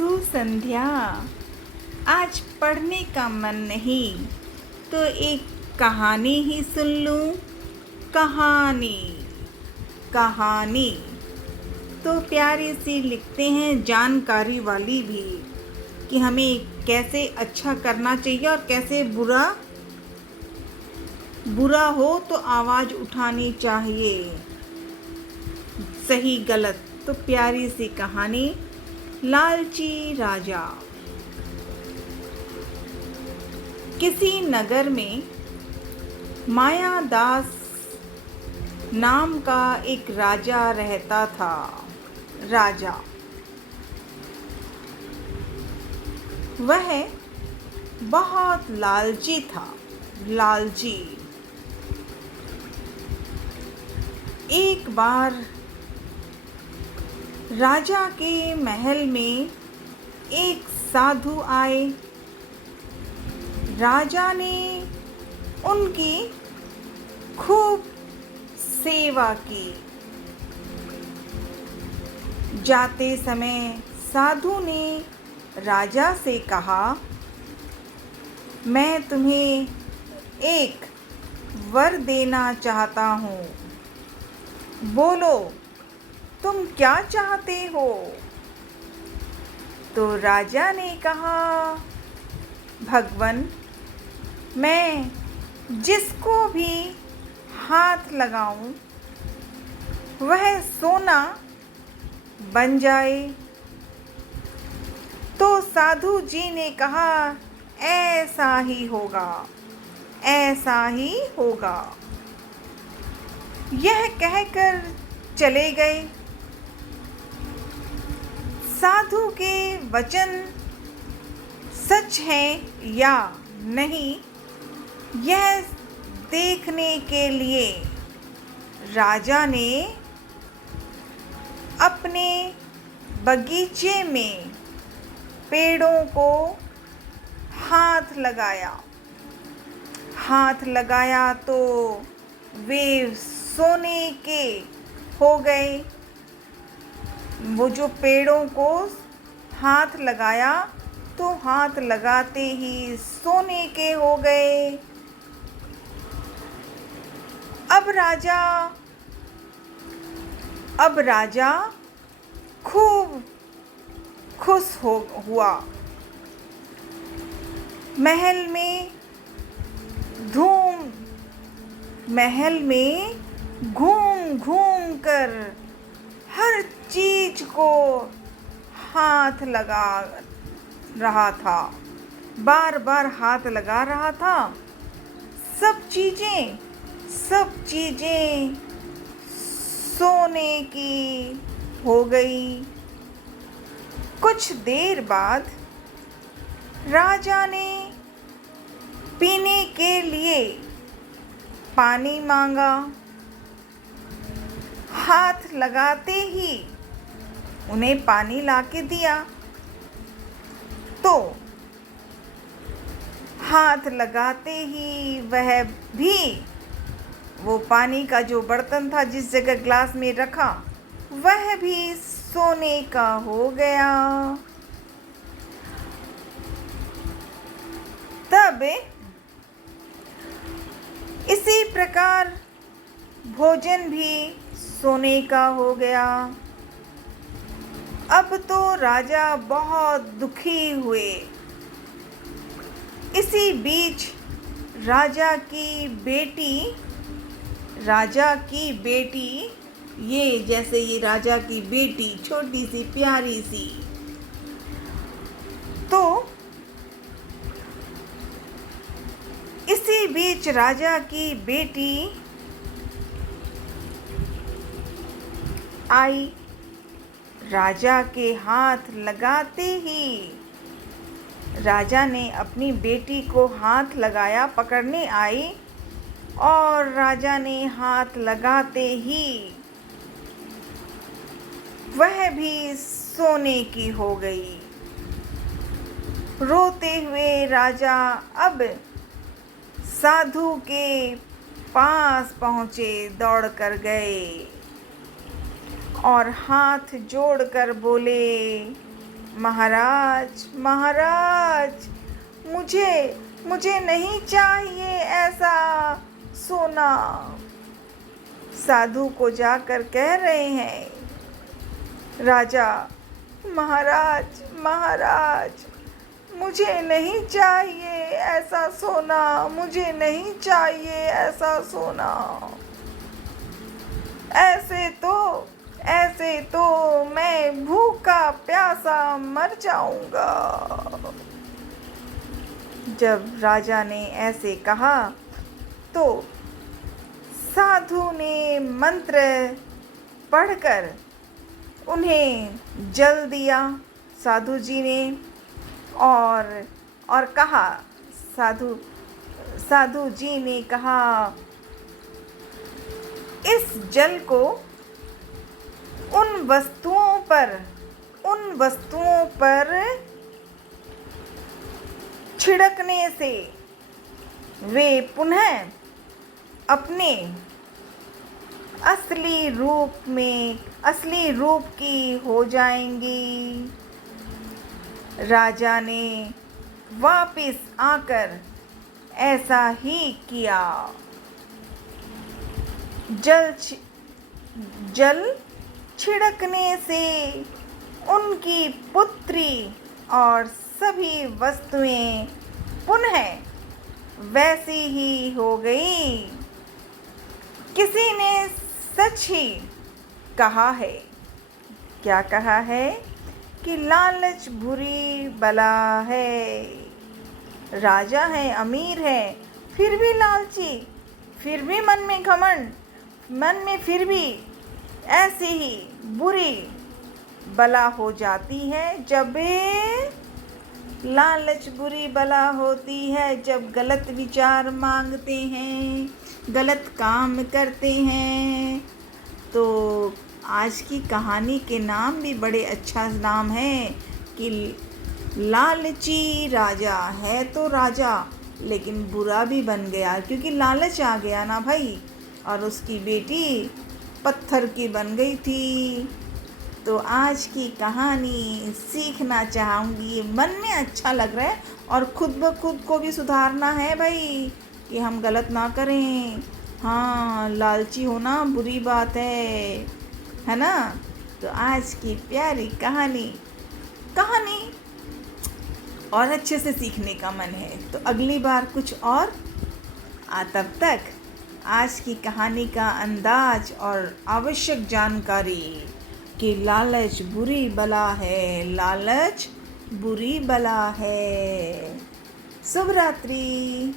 सुसंध्या। आज पढ़ने का मन नहीं तो एक कहानी ही सुन लूं। कहानी कहानी तो प्यारी सी लिखते हैं, जानकारी वाली भी, कि हमें कैसे अच्छा करना चाहिए और कैसे बुरा हो तो आवाज़ उठानी चाहिए, सही गलत। तो प्यारी सी कहानी, लालची राजा। किसी नगर में मायादास नाम का एक राजा रहता था। राजा वह बहुत लालची था। लालची। एक बार राजा के महल में एक साधु आए। राजा ने उनकी खूब सेवा की। जाते समय साधु ने राजा से कहा, मैं तुम्हें एक वर देना चाहता हूँ, बोलो तुम क्या चाहते हो। तो राजा ने कहा, भगवन, मैं जिसको भी हाथ लगाऊं वह सोना बन जाए। तो साधु जी ने कहा, ऐसा ही होगा, ऐसा ही होगा। यह कहकर चले गए। साधु के वचन सच हैं या नहीं, यह देखने के लिए राजा ने अपने बगीचे में पेड़ों को हाथ लगाया। हाथ लगाया तो वे सोने के हो गए। वो जो पेड़ों को हाथ लगाया तो हाथ लगाते ही सोने के हो गए। अब राजा खूब खुश हुआ। महल में घूम घूम कर हर चीज को हाथ लगा रहा था। बार बार हाथ लगा रहा था। सब चीजें सोने की हो गई। कुछ देर बाद राजा ने पीने के लिए पानी मांगा। हाथ लगाते ही उन्हें पानी लाके दिया। तो हाथ लगाते ही वो पानी का जो बर्तन था, जिस जगह ग्लास में रखा, वह भी सोने का हो गया। तब इसी प्रकार भोजन भी सोने का हो गया। अब तो राजा बहुत दुखी हुए। इसी बीच राजा की बेटी, ये जैसे ये राजा की बेटी छोटी सी प्यारी सी, तो इसी बीच राजा की बेटी आई। राजा के हाथ लगाते ही राजा ने अपनी बेटी को हाथ लगाया, पकड़ने आई, और राजा ने हाथ लगाते ही वह भी सोने की हो गई। रोते हुए राजा अब साधु के पास पहुँचे, दौड़ कर गए और हाथ जोड़कर बोले, महाराज महाराज, मुझे नहीं चाहिए ऐसा सोना। साधु को जाकर कह रहे हैं राजा, महाराज महाराज, मुझे नहीं चाहिए ऐसा सोना, मुझे नहीं चाहिए ऐसा सोना। ऐसे तो मैं भूखा प्यासा मर जाऊंगा। जब राजा ने ऐसे कहा तो साधु ने मंत्र पढ़कर उन्हें जल दिया। साधु जी ने और कहा, साधु जी ने कहा, इस जल को उन वस्तुओं पर छिड़कने से वे पुनः अपने असली रूप की हो जाएंगी। राजा ने वापिस आकर ऐसा ही किया। जल छिड़कने से उनकी पुत्री और सभी वस्तुएं पुनः वैसी ही हो गई। किसी ने सच ही कहा है, क्या कहा है, कि लालच बुरी बला है। राजा है, अमीर है, फिर भी लालची, फिर भी मन में घमंड, मन में फिर भी ऐसी ही बुरी बला हो जाती है। जब लालच बुरी बला होती है, जब गलत विचार मांगते हैं, गलत काम करते हैं। तो आज की कहानी के नाम भी बड़े अच्छा नाम है कि लालची राजा है। तो राजा लेकिन बुरा भी बन गया, क्योंकि लालच आ गया ना भाई, और उसकी बेटी पत्थर की बन गई थी। तो आज की कहानी सीखना चाहूँगी, मन में अच्छा लग रहा है, और खुद ब खुद को भी सुधारना है भाई, कि हम गलत ना करें। हाँ, लालची होना बुरी बात है ना। तो आज की प्यारी कहानी और अच्छे से सीखने का मन है, तो अगली बार कुछ और। तब तक आज की कहानी का अंदाज और आवश्यक जानकारी कि लालच बुरी बला है, लालच बुरी बला है। शुभ रात्रि।